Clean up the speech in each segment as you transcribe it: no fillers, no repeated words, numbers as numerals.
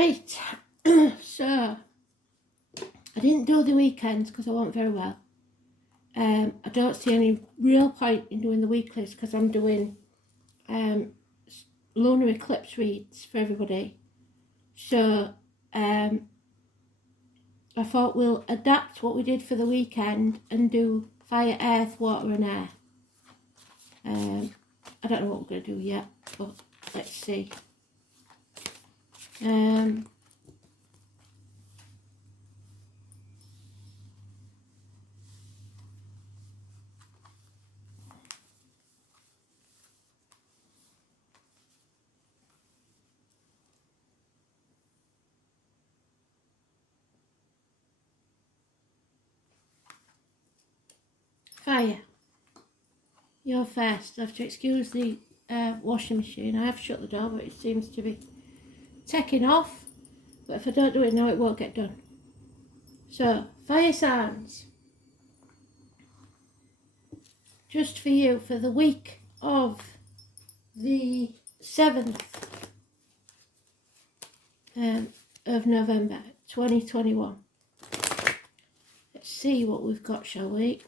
Right, so I didn't do the weekends because I wasn't very well. I don't see any real point in doing the weeklies because I'm doing lunar eclipse reads for everybody. So I thought we'll adapt what we did for the weekend and do fire, earth, water and air. I don't know what we're going to do yet, but let's see. Fire. You're first. I have to excuse the washing machine. I have shut the door, but it seems to be taking off. But if I don't do it now, it won't get done. So, fire signs. Just for you, for the week of the 7th of November 2021. Let's see what we've got, shall we?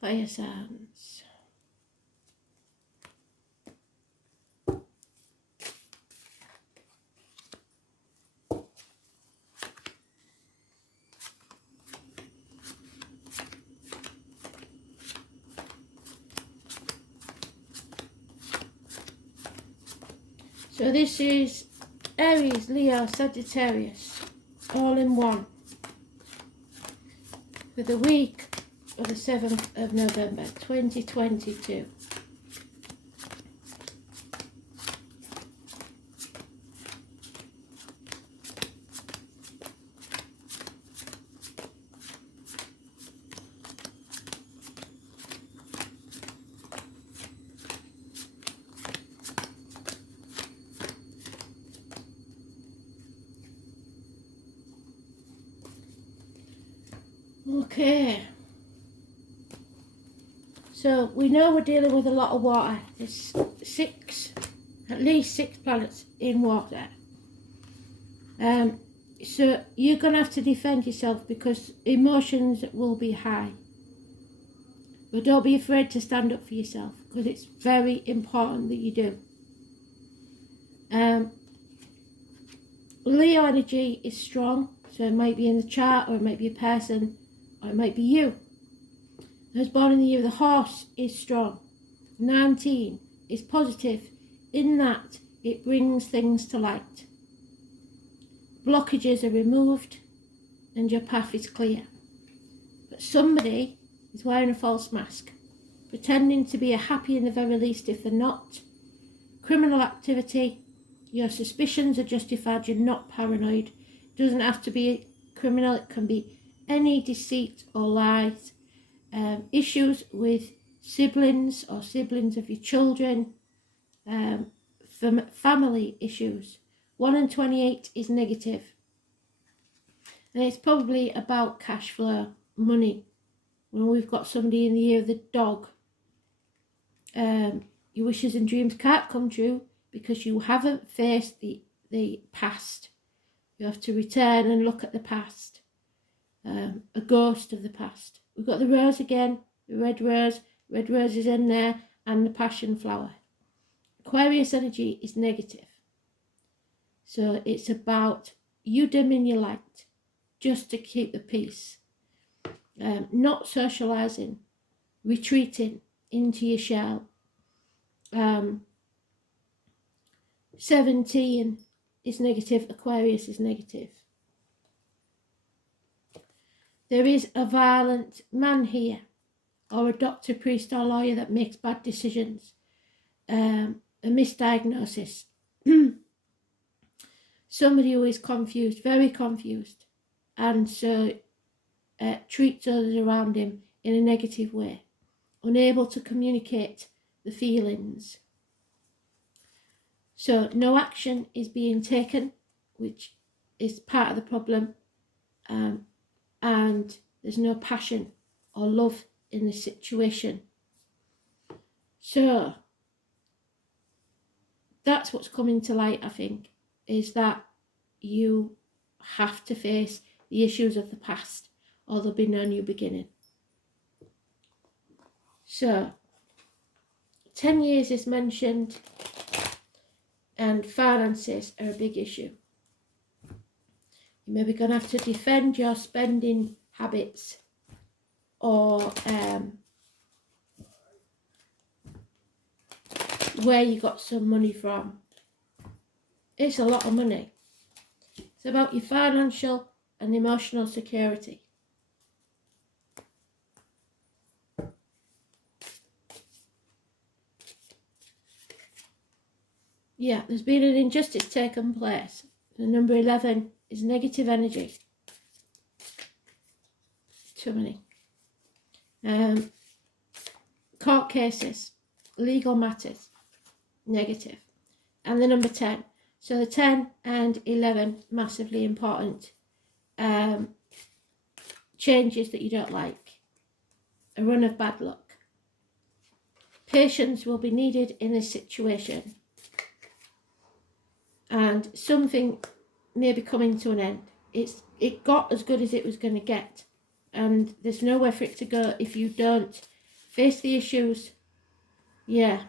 Fire signs. So this is Aries, Leo, Sagittarius, all in one, for the week of the 7th of November 2022. Okay, so we know we're dealing with a lot of water. There's at least six planets in water. So you're going to have to defend yourself because emotions will be high. But don't be afraid to stand up for yourself because it's very important that you do. Leo energy is strong, so it might be in the chart or it might be a person. Or it might be you. I was born in the year of the horse is strong. 19 is positive in that it brings things to light. Blockages are removed and your path is clear. But somebody is wearing a false mask, pretending to be happy in the very least if they're not. Criminal activity, your suspicions are justified, you're not paranoid. It doesn't have to be criminal, it can be any deceit or lies, issues with siblings or siblings of your children, family issues. 1 and 28 is negative. And it's probably about cash flow, money. When we've got somebody in the year of the dog, your wishes and dreams can't come true because you haven't faced the past. You have to return and look at the past. A ghost of the past. We've got the rose again, the red rose is in there, and the passion flower. Aquarius energy is negative. So it's about you dimming your light just to keep the peace. Not socializing, retreating into your shell. 17 is negative, Aquarius is negative. There is a violent man here, or a doctor, priest or lawyer that makes bad decisions, a misdiagnosis, somebody who is confused, very confused, and so treats others around him in a negative way, unable to communicate the feelings. So no action is being taken, which is part of the problem. And there's no passion or love in the situation. So that's what's coming to light, I think, is that you have to face the issues of the past, or there'll be no new beginning. So 10 years is mentioned, and finances are a big issue. You're maybe going to have to defend your spending habits, or where you got some money from. It's a lot of money. It's about your financial and emotional security. Yeah, there's been an injustice taken place. The number 11 is negative energy. Too many. Court cases, legal matters, negative. And the number 10. So the 10 and 11, massively important. Changes that you don't like. A run of bad luck. Patience will be needed in this situation. And something may be coming to an end. It got as good as it was going to get. And there's nowhere for it to go if you don't face the issues. Yeah.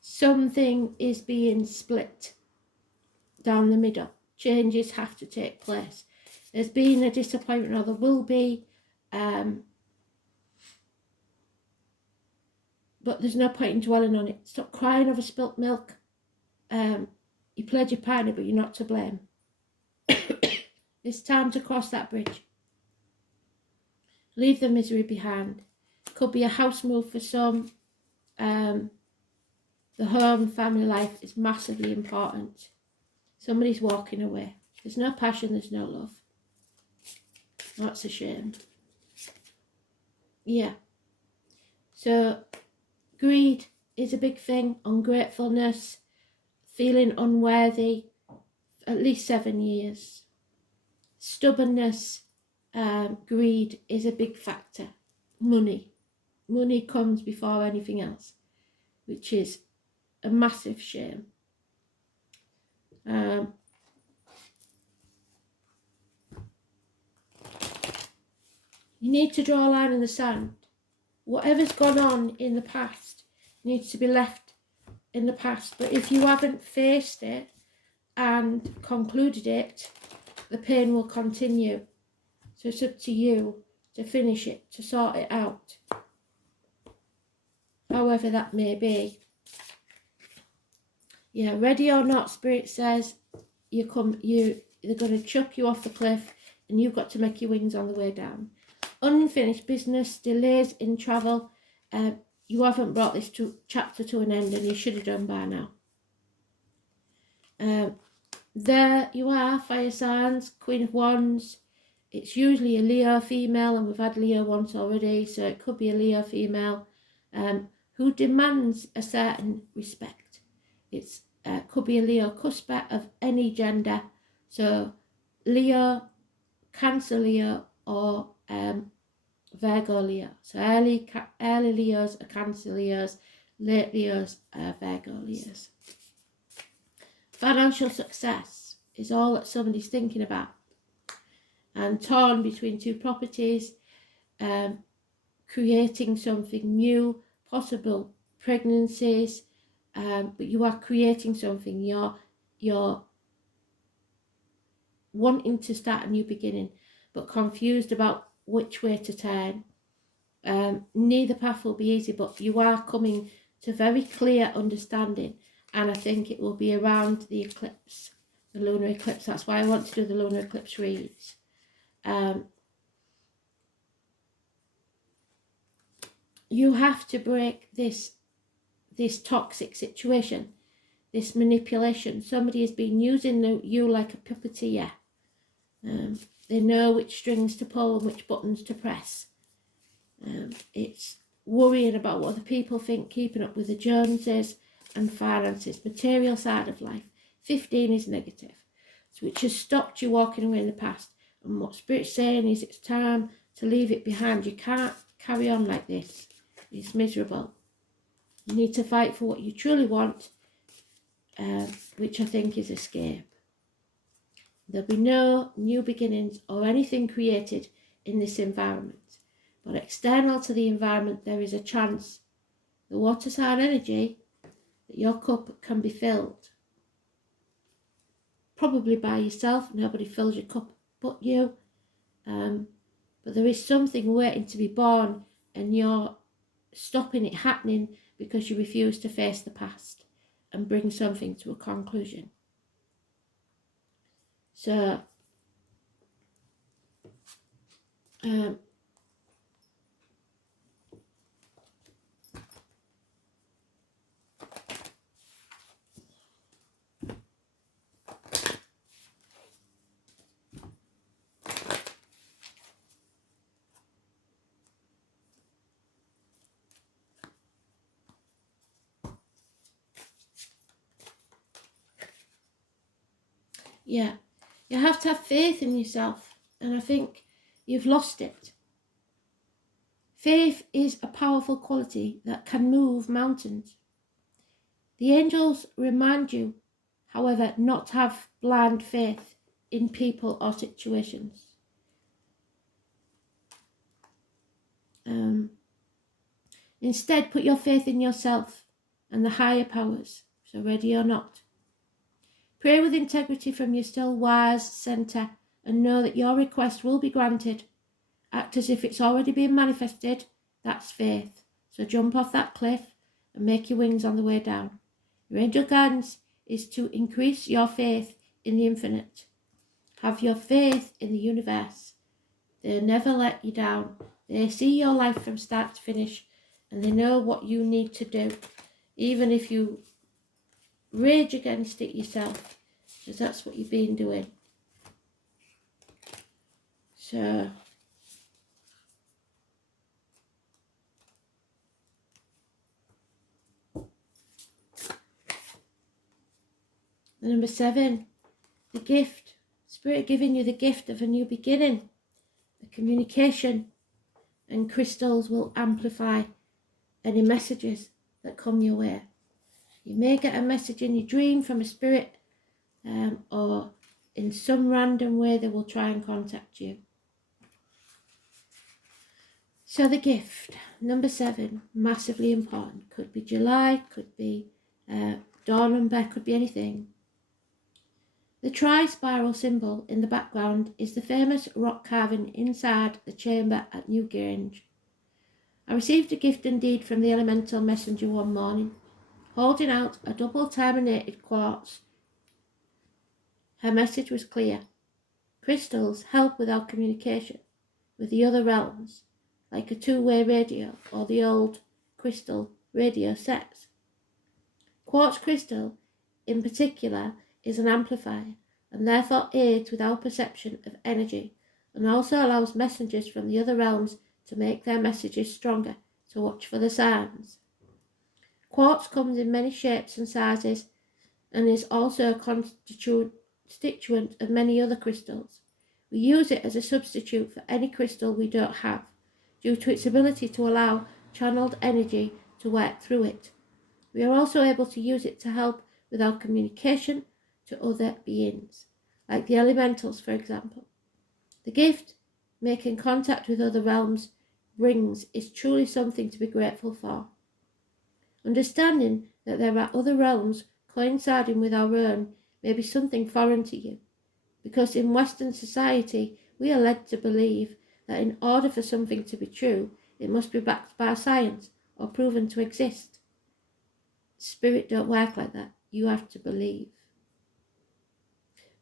Something is being split down the middle. Changes have to take place. There's been a disappointment, or there will be. But there's no point in dwelling on it. Stop crying over spilt milk. You played your part in it, but you're not to blame. It's time to cross that bridge. Leave the misery behind. Could be a house move for some. The home, family life is massively important. Somebody's walking away. There's no passion, there's no love. That's a shame. Yeah. So, greed is a big thing. Ungratefulness. Feeling unworthy. At least 7 years. Stubbornness. Greed is a big factor. Money. Money comes before anything else, which is a massive shame. You need to draw a line in the sand. Whatever's gone on in the past needs to be left in the past. But if you haven't faced it and concluded it, the pain will continue. So it's up to you to finish it, to sort it out. However that may be. Yeah, ready or not, Spirit says they're going to chuck you off the cliff, and you've got to make your wings on the way down. Unfinished business, delays in travel. You haven't brought this chapter to an end, and you should have done by now. There you are, fire signs, Queen of Wands. It's usually a Leo female, and we've had Leo once already, so it could be a Leo female who demands a certain respect. It's could be a Leo cusper of any gender, so Leo, Cancer Leo, or Virgo Leo. So early Leos are Cancer Leos, late Leos are Virgo Leos. Financial success is all that somebody's thinking about. And torn between two properties, creating something new, possible pregnancies, but you are creating something. You're wanting to start a new beginning, but confused about which way to turn. Neither path will be easy, but you are coming to very clear understanding, and I think it will be around the eclipse, the lunar eclipse. That's why I want to do the lunar eclipse reads. You have to break this toxic situation, this manipulation. Somebody has been using you like a puppeteer. They know which strings to pull and which buttons to press. It's worrying about what other people think, keeping up with the Joneses, and finances, material side of life. 15 is negative, which has stopped you walking away in the past. And what Spirit's saying is it's time to leave it behind. You can't carry on like this. It's miserable. You need to fight for what you truly want which I think is escape. There'll be no new beginnings or anything created in this environment, but external to the environment there is a chance, the water sign energy, that your cup can be filled. Probably by yourself, nobody fills your cup but you. But there is something waiting to be born, and you're stopping it happening because you refuse to face the past and bring something to a conclusion. So, yeah, you have to have faith in yourself, and I think you've lost it. Faith is a powerful quality that can move mountains. The angels remind you, however, not to have blind faith in people or situations. Instead, put your faith in yourself and the higher powers, so ready or not. Pray with integrity from your still wise centre and know that your request will be granted. Act as if it's already been manifested. That's faith. So jump off that cliff and make your wings on the way down. Your angel guidance is to increase your faith in the infinite. Have your faith in the universe. They'll never let you down. They see your life from start to finish, and they know what you need to do, even if you rage against it yourself, because that's what you've been doing. So, number 7, the gift. Spirit giving you the gift of a new beginning, the communication, and crystals will amplify any messages that come your way. You may get a message in your dream from a spirit, or in some random way they will try and contact you. So the gift, number 7, massively important. Could be July, could be dawn number, could be anything. The tri-spiral symbol in the background is the famous rock carving inside the chamber at Newgrange. I received a gift indeed from the elemental messenger one morning, holding out a double terminated quartz. Her message was clear. Crystals help with our communication with the other realms, like a two-way radio or the old crystal radio sets. Quartz crystal, in particular, is an amplifier and therefore aids with our perception of energy, and also allows messengers from the other realms to make their messages stronger, so watch for the signs. Quartz comes in many shapes and sizes and is also a constituent of many other crystals. We use it as a substitute for any crystal we don't have, due to its ability to allow channeled energy to work through it. We are also able to use it to help with our communication to other beings, like the elementals, for example. The gift making contact with other realms brings is truly something to be grateful for. Understanding that there are other realms coinciding with our own may be something foreign to you, because in Western society we are led to believe that in order for something to be true, it must be backed by science or proven to exist. Spirit don't work like that. You have to believe.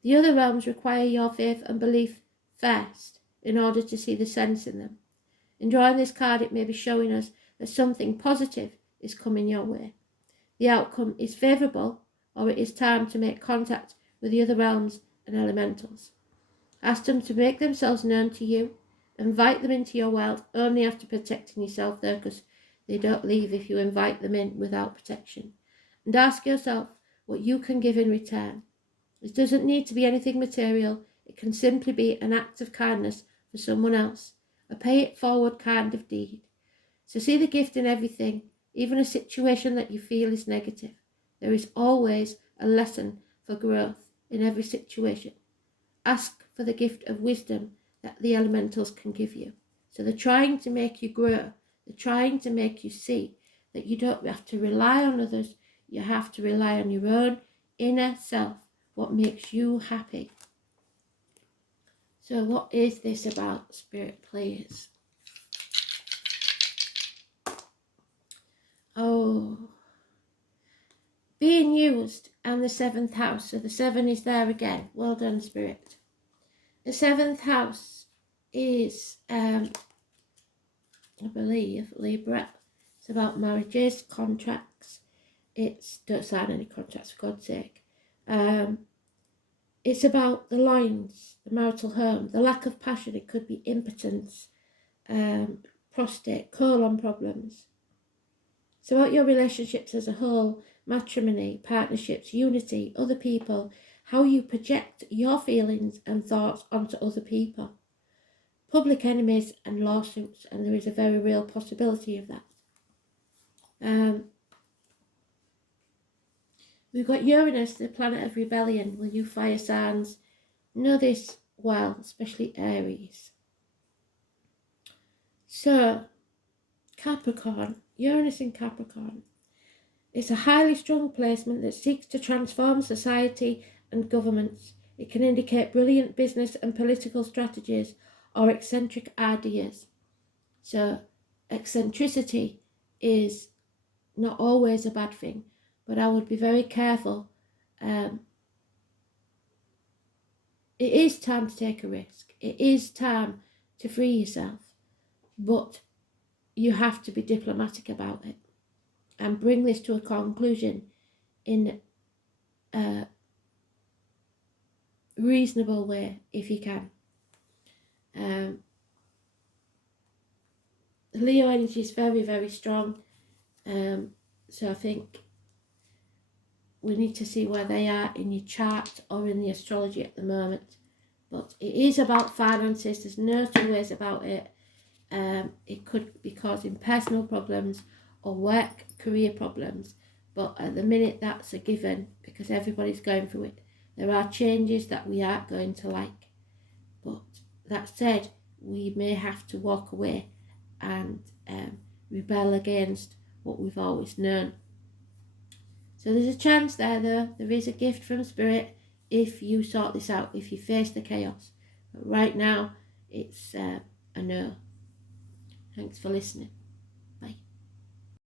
The other realms require your faith and belief first in order to see the sense in them. In drawing this card, it may be showing us that something positive is coming your way. The outcome is favourable, or it is time to make contact with the other realms and elementals. Ask them to make themselves known to you. Invite them into your world only after protecting yourself though, because they don't leave if you invite them in without protection. And ask yourself what you can give in return. It doesn't need to be anything material. It can simply be an act of kindness for someone else, a pay-it-forward kind of deed. So see the gift in everything, even a situation that you feel is negative. There is always a lesson for growth in every situation. Ask for the gift of wisdom that the elementals can give you. So they're trying to make you grow. They're trying to make you see that you don't have to rely on others. You have to rely on your own inner self, what makes you happy. So what is this about, Spirit, please? Oh, being used and the 7th house. So the 7 is there again. Well done, Spirit. The 7th house is, I believe, Libra. It's about marriages, contracts. Don't sign any contracts, for God's sake. It's about the lines, the marital home, the lack of passion. It could be impotence, prostate, colon problems. It's about your relationships as a whole, matrimony, partnerships, unity, other people, how you project your feelings and thoughts onto other people. Public enemies and lawsuits, and there is a very real possibility of that. We've got Uranus, the planet of rebellion. Will you fire signs know this well, especially Aries? So, Capricorn, Uranus in Capricorn. It's a highly strung placement that seeks to transform society and governments. It can indicate brilliant business and political strategies or eccentric ideas. So, eccentricity is not always a bad thing, but I would be very careful. It is time to take a risk. It is time to free yourself, but you have to be diplomatic about it and bring this to a conclusion in a reasonable way if you can. Leo energy is very, very strong, so I think we need to see where they are in your chart or in the astrology at the moment. But it is about finances. There's no two ways about it. It could be causing personal problems or work career problems, but at the minute that's a given because everybody's going through it. There are changes that we aren't going to like, but that said, we may have to walk away and rebel against what we've always known. So there's a chance there though. There is a gift from Spirit if you sort this out, if you face the chaos. But right now it's a no. Thanks for listening.